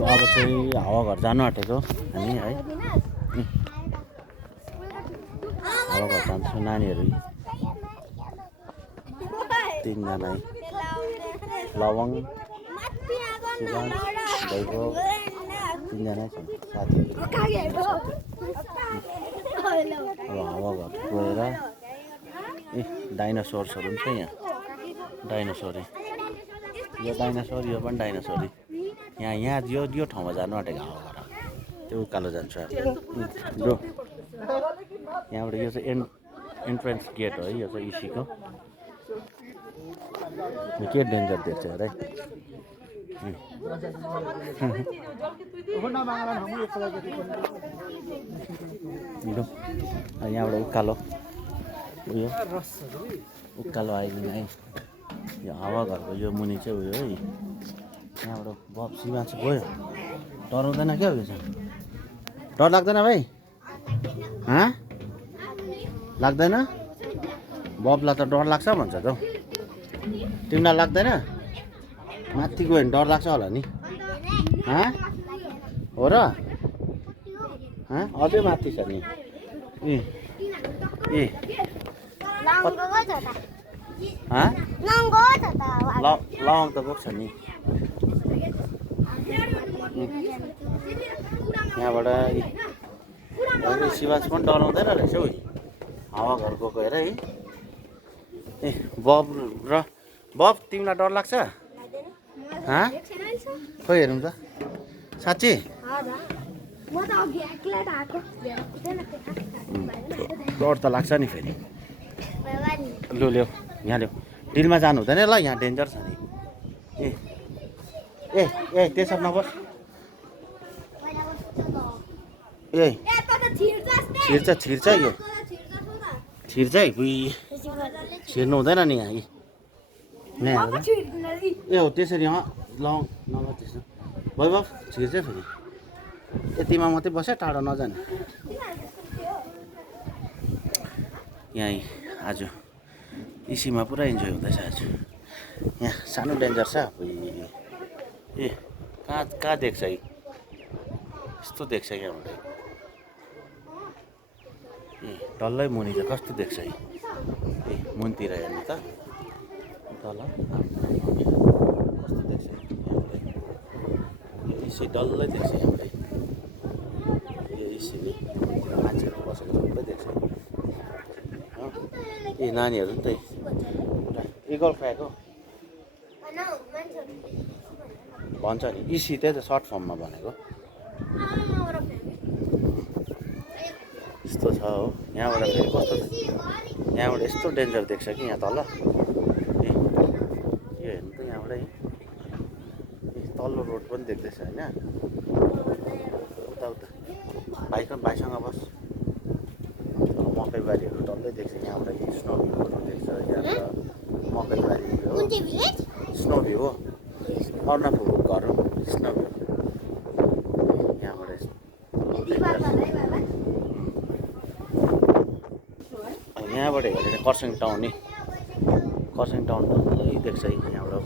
अब चाहिँ हावाघर जानु आँटेको हामी है। हावाघर जान्छु नानीहरू 3 जना है। लवङ शिवांश वैभव 3 जना छन् साथीहरू। अब हावाघर गएर डाइनोसोर्सहरू पनि छ यहाँ। डाइनोसोर यो डाइनोसोर यो पनि डाइनोसोर यहाँ यो ठाउँमा जानु आँटेको हावाघर त्यो उकालो जान्छ ब्रो। यहाँबाट यो चाहिँ एन्ट्रेन्स गेट हो है। यो चाहिँ इसीको के डेन्जर देख्छ अरे यहाँबाट उकालो उयो उकालो आइदिनु है। यो हावाघरको यो मुनि चाहिँ उयो है। यहाँबाट बब सीमा चाहिँ गयो। डराउँदैन क्या उयो चाहिँ? डर लाग्दैन भाइ? लाग्दैन? बबलाई त डर लाग्छ भन्छ त। तिमीलाई लाग्दैन? माथि गयो भने डर लाग्छ होला नि? हो र? अझै माथि छ नि। लवङ त गएको छ नि। यहाँबाट शिवाज पनि डराउँदैन रहेछ हौ हावाघर गएको हेर है। बब र बब तिमीलाई डर लाग्छ? खोइ हेरौँ त साँच्ची? डर त लाग्छ नि फेरि। लु ल्याऊ यहाँ ल्याऊ। डिलमा जानु हुँदैन ल यहाँ डेन्जर छ नि। ए त्यसो नबस। छिर्छ यो छिर्छ है। छिर्नु हुँदैन नि यहाँ ए हो त्यसरी लङ नभए त्यस्तो वैभव छिर्छ फेरि। यतिमा मात्रै बस्यो टाढो नजाने। यहीँ आज इसीमा पुरा इन्जोय हुँदैछ आज। यहाँ सानो डेन्जर छ। ए कहाँ देख्छ है? यस्तो देख्छ यहाँबाट। डल्लै मुनि चाहिँ कस्तो देख्छ है? मुनितिर हेर्नु त तल कस्तो देख्छ इसी डल्लै देख्छ यहाँबाट। यो इसीले मान्छेहरू बसेको सबै देख्छ। नानीहरू नि त इगल फ्याक हो भन्छ नि। इसी त्यही त सर्ट फर्ममा भनेको। यस्तो छ हो यहाँबाट फेरि कस्तो यहाँबाट यस्तो डेन्जर देख्छ कि यहाँ तल। यो हेर्नु त यहाँबाट तल्लो रोड पनि देख्दैछ होइन। उता भाइसँग बस। मकै बारीहरू डल्लै देख्छ यहाँबाट। स्नो भ्यूहरू देख्छ यहाँबाट। मकै बारी हो स्नो भ्यू हो। अर्नफुको घर हो स्नो भ्यू। यहाँबाट यहाँबाट हेरेर खरसाङ टाउन नि। खरसाङ टाउन डल्लै देख्छ यहाँबाट।